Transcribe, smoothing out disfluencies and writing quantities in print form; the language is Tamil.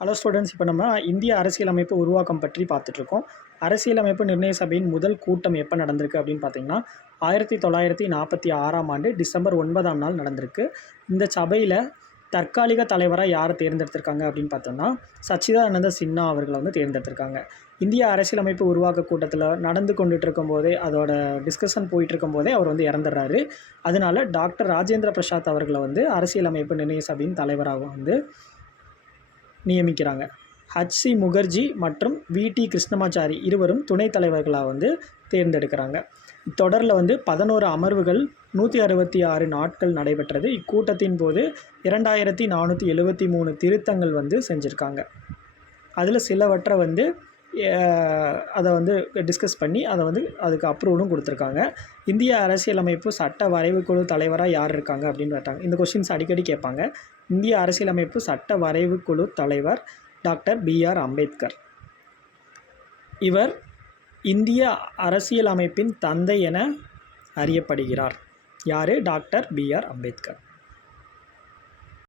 ஹலோ ஸ்டூடெண்ட்ஸ், இப்போ நம்ம இந்திய அரசியலமைப்பு உருவாக்கம் பற்றி பார்த்துட்ருக்கோம். அரசியலமைப்பு நிர்ணய சபையின் முதல் கூட்டம் எப்போ நடந்திருக்கு அப்படின்னு பார்த்தீங்கன்னா 1946ஆம் ஆண்டு டிசம்பர் 9ஆம் நாள் நடந்திருக்கு. இந்த சபையில் தற்காலிக தலைவராக யாரை தேர்ந்தெடுத்திருக்காங்க அப்படின்னு பார்த்தோம்னா சச்சிதானந்த சின்ஹா அவர்களை வந்து தேர்ந்தெடுத்திருக்காங்க. இந்திய அரசியலமைப்பு உருவாக்க கூட்டத்தில் நடந்து கொண்டுட்டு இருக்கும்போதே, அதோட டிஸ்கஷன் போயிட்டு இருக்கும்போதே அவர் வந்து இறந்துடுறாரு. அதனால டாக்டர் ராஜேந்திர பிரசாத் அவர்களை வந்து அரசியலமைப்பு நிர்ணய சபையின் தலைவராக வந்து நியமிக்கிறாங்க. ஹச்சி முகர்ஜி மற்றும் விடி கிருஷ்ணமாச்சாரி இருவரும் துணைத் தலைவர்களாக வந்து தேர்ந்தெடுக்கிறாங்க. இத்தொடரில் வந்து 11 அமர்வுகள் 166 நாட்கள் நடைபெற்றது. இக்கூட்டத்தின் போது 2473 திருத்தங்கள் வந்து செஞ்சுருக்காங்க. அதில் சிலவற்றை வந்து அதை வந்து டிஸ்கஸ் பண்ணி அதுக்கு அப்ரூவலும் கொடுத்துருக்காங்க. இந்திய அரசியலமைப்பு சட்ட வரைவுக்குழு தலைவராக யார் இருக்காங்க அப்படின்னு கேட்டாங்க. இந்த கொஷின்ஸ் அடிக்கடி கேட்பாங்க. இந்திய அரசியலமைப்பு சட்ட வரைவுக்குழு தலைவர் டாக்டர் BR அம்பேத்கர். இவர் இந்திய அரசியலமைப்பின் தந்தை என அறியப்படுகிறார். யார்? Doctor BR Ambedkar.